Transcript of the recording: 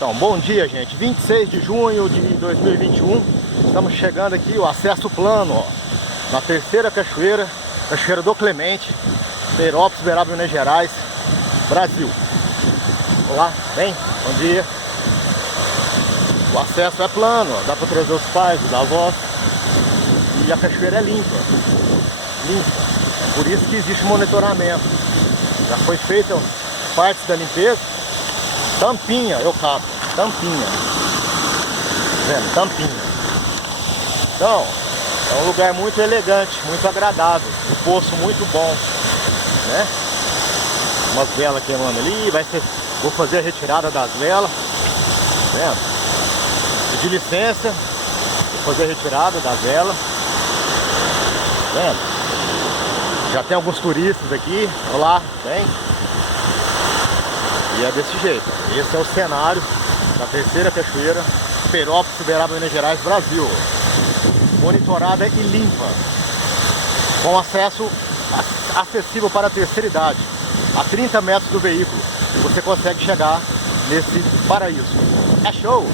Então, bom dia, gente. 26 de junho de 2021. Estamos chegando aqui, o acesso plano, ó, na terceira cachoeira, Cachoeira do Clemente, Peirópolis, Uberaba, Minas Gerais, Brasil. Olá, bem? Bom dia. O acesso é plano, ó, dá para trazer os pais, os avós. E a cachoeira é limpa. Limpa. Por isso que existe monitoramento. Já foi feita parte da limpeza. Tampinha, eu capo. Tampinha. Vendo? Tampinha. Então, é um lugar muito elegante, muito agradável. Um poço muito bom, né? Umas velas queimando ali. Vou fazer a retirada das velas. Vendo? Pedir licença. Vou fazer a retirada das velas. Vendo? Já tem alguns turistas aqui. Olá, bem? E é desse jeito. Esse é o cenário da terceira cachoeira, Peirópolis, Uberaba, Minas Gerais, Brasil. Monitorada e limpa, com acesso acessível para a terceira idade. A 30 metros do veículo você consegue chegar nesse paraíso. É show!